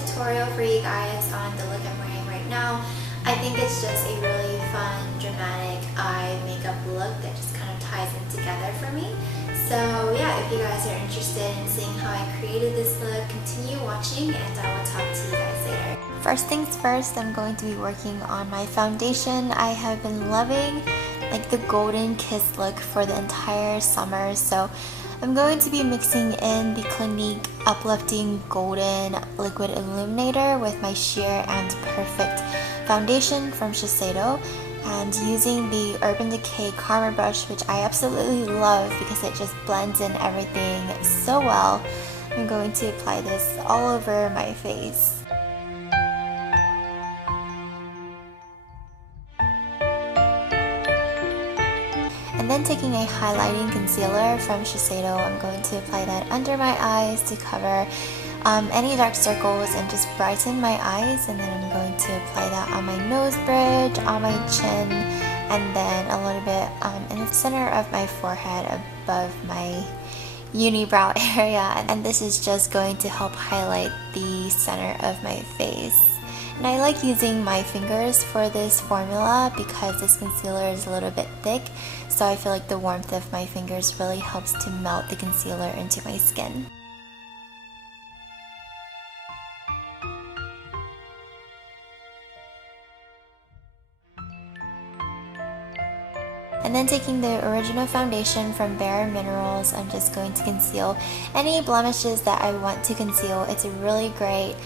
tutorial for you guys on the look I'm wearing right now. I think it's just a really fun, dramatic eye makeup look that just kind of ties them together for me. So yeah, if you guys are interested in seeing how I created this look, continue watching and I will talk to you guys later. First things first, I'm going to be working on my foundation. I have been loving like the golden kiss look for the entire summer, so I'm going to be mixing in the Clinique Uplifting Golden Liquid Illuminator with my Sheer and Perfect foundation from Shiseido, and using the Urban Decay Karma brush, which I absolutely love because it just blends in everything so well. I'm going to apply this all over my face. And then taking a highlighting concealer from Shiseido, I'm going to apply that under my eyes to cover any dark circles and just brighten my eyes. And then I'm going to apply that on my nose bridge, on my chin, and then a little bit in the center of my forehead above my unibrow area. And this is just going to help highlight the center of my face. And I like using my fingers for this formula because this concealer is a little bit thick, so I feel like the warmth of my fingers really helps to melt the concealer into my skin. And then taking the original foundation from Bare Minerals, I'm just going to conceal any blemishes that I want to conceal. It's a really great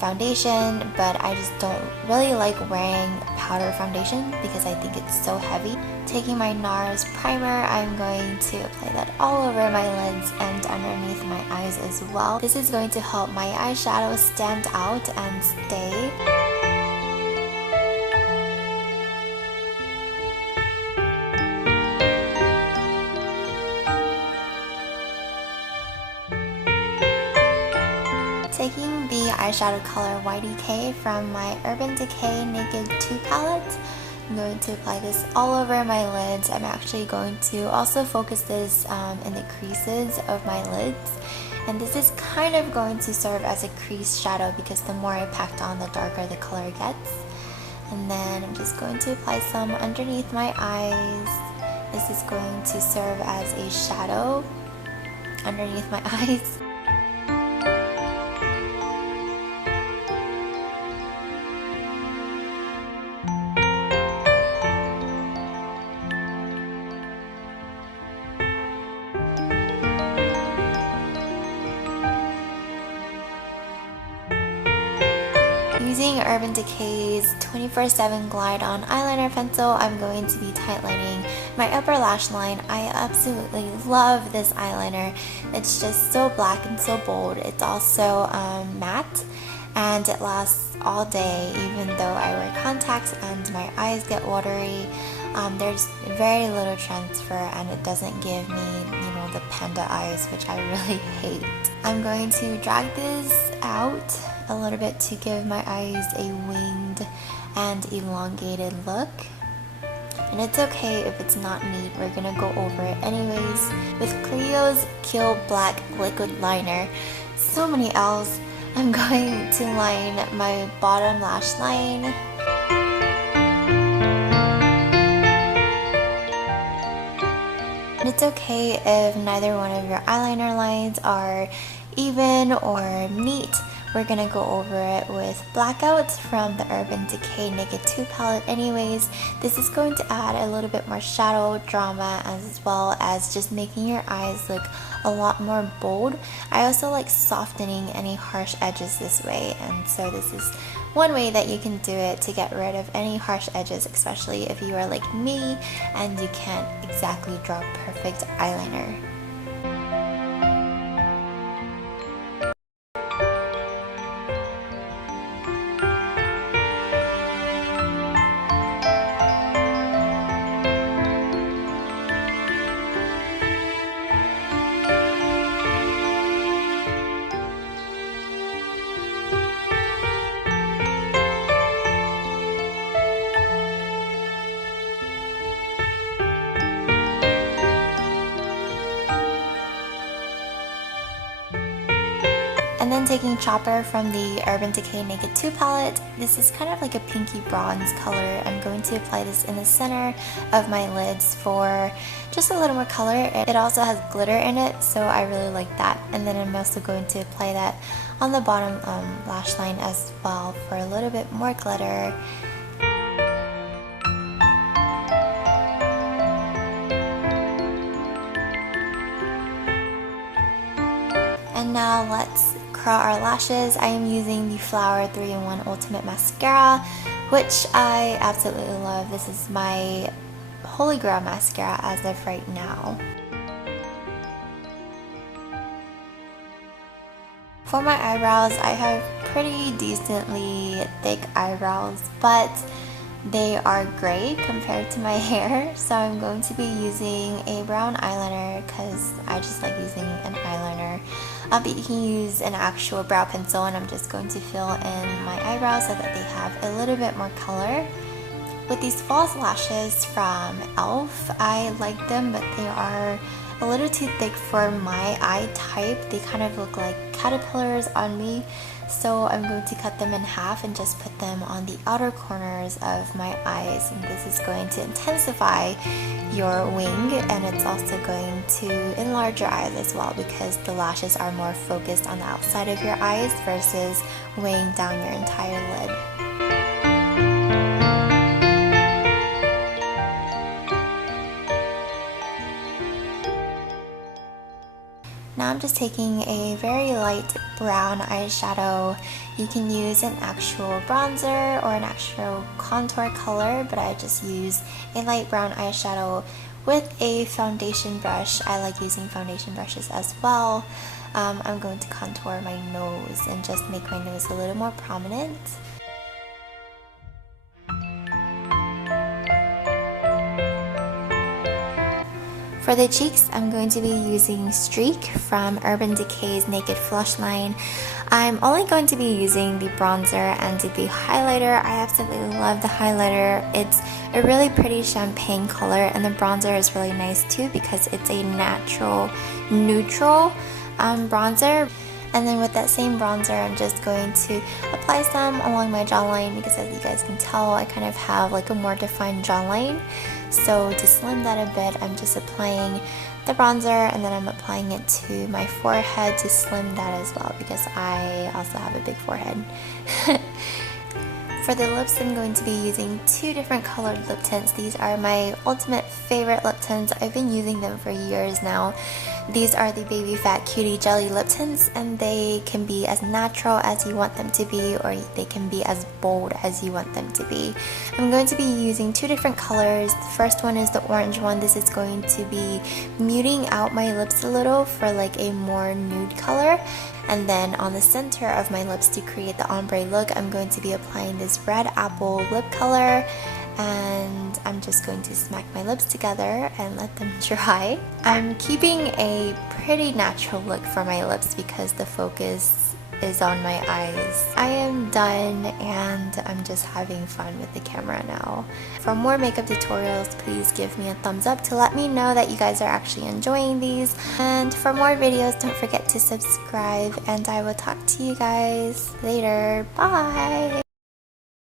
foundation, but I just don't really like wearing powder foundation because I think it's so heavy. Taking my NARS primer, I'm going to apply that all over my lids and underneath my eyes as well. This is going to help my eyeshadow stand out and stay. Taking the eyeshadow color YDK from my Urban Decay Naked 2 palette, I'm going to apply this all over my lids. I'm actually going to also focus this in the creases of my lids. And this is kind of going to serve as a crease shadow because the more I packed on, the darker the color gets. And then I'm just going to apply some underneath my eyes. This is going to serve as a shadow underneath my eyes. Using Urban Decay's 24/7 Glide On Eyeliner Pencil, I'm going to be tightlining my upper lash line. I absolutely love this eyeliner. It's just so black and so bold. It's also matte and it lasts all day even though I wear contacts and my eyes get watery. There's very little transfer and it doesn't give me, the panda eyes, which I really hate. I'm going to drag this out a little bit to give my eyes a winged and elongated look. And it's okay if it's not neat, we're gonna go over it anyways. With Clio's Kill Black Liquid Liner, so many L's, I'm going to line my bottom lash line. And it's okay if neither one of your eyeliner lines are even or neat. We're gonna go over it with Blackouts from the Urban Decay Naked 2 palette anyways. This is going to add a little bit more shadow drama as well as just making your eyes look a lot more bold. I also like softening any harsh edges this way, and so this is one way that you can do it to get rid of any harsh edges, especially if you are like me and you can't exactly draw perfect eyeliner. And then taking Chopper from the Urban Decay Naked 2 palette, this is kind of like a pinky bronze color. I'm going to apply this in the center of my lids for just a little more color. It also has glitter in it, so I really like that. And then I'm also going to apply that on the bottom lash line as well for a little bit more glitter. And now let's curl our lashes. I am using the Flower 3-in-1 Ultimate Mascara, which I absolutely love. This is my holy grail mascara as of right now. For my eyebrows, I have pretty decently thick eyebrows, but they are gray compared to my hair, so I'm going to be using a brown eyeliner because I just like using an eyeliner. But you can use an actual brow pencil, and I'm just going to fill in my eyebrows so that they have a little bit more color. With these false lashes from e.l.f., I like them, but they are a little too thick for my eye type. They kind of look like caterpillars on me, so I'm going to cut them in half and just put them on the outer corners of my eyes. And this is going to intensify your wing, and it's also going to enlarge your eyes as well because the lashes are more focused on the outside of your eyes versus weighing down your entire lid. Now I'm just taking a very light brown eyeshadow. You can use an actual bronzer or an actual contour color, but I just use a light brown eyeshadow with a foundation brush. I like using foundation brushes as well. I'm going to contour my nose and just make my nose a little more prominent. For the cheeks, I'm going to be using Streak from Urban Decay's Naked Flush line. I'm only going to be using the bronzer and the highlighter. I absolutely love the highlighter. It's a really pretty champagne color, and the bronzer is really nice too because it's a natural neutral bronzer. And then with that same bronzer, I'm just going to apply some along my jawline because, as you guys can tell, I kind of have like a more defined jawline. So to slim that a bit, I'm just applying the bronzer, and then I'm applying it to my forehead to slim that as well because I also have a big forehead. For the lips, I'm going to be using two different colored lip tints. These are my ultimate favorite lip tints. I've been using them for years now. These are the Baby Fat Cutie Jelly lip tints, and they can be as natural as you want them to be, or they can be as bold as you want them to be. I'm going to be using two different colors. The first one is the orange one. This is going to be muting out my lips a little for like a more nude color. And then on the center of my lips to create the ombre look, I'm going to be applying this red apple lip color. And I'm just going to smack my lips together and let them dry. I'm keeping a pretty natural look for my lips because the focus is on my eyes. I am done, and I'm just having fun with the camera now. For more makeup tutorials, please give me a thumbs up to let me know that you guys are actually enjoying these. And for more videos, don't forget to subscribe, and I will talk to you guys later. Bye!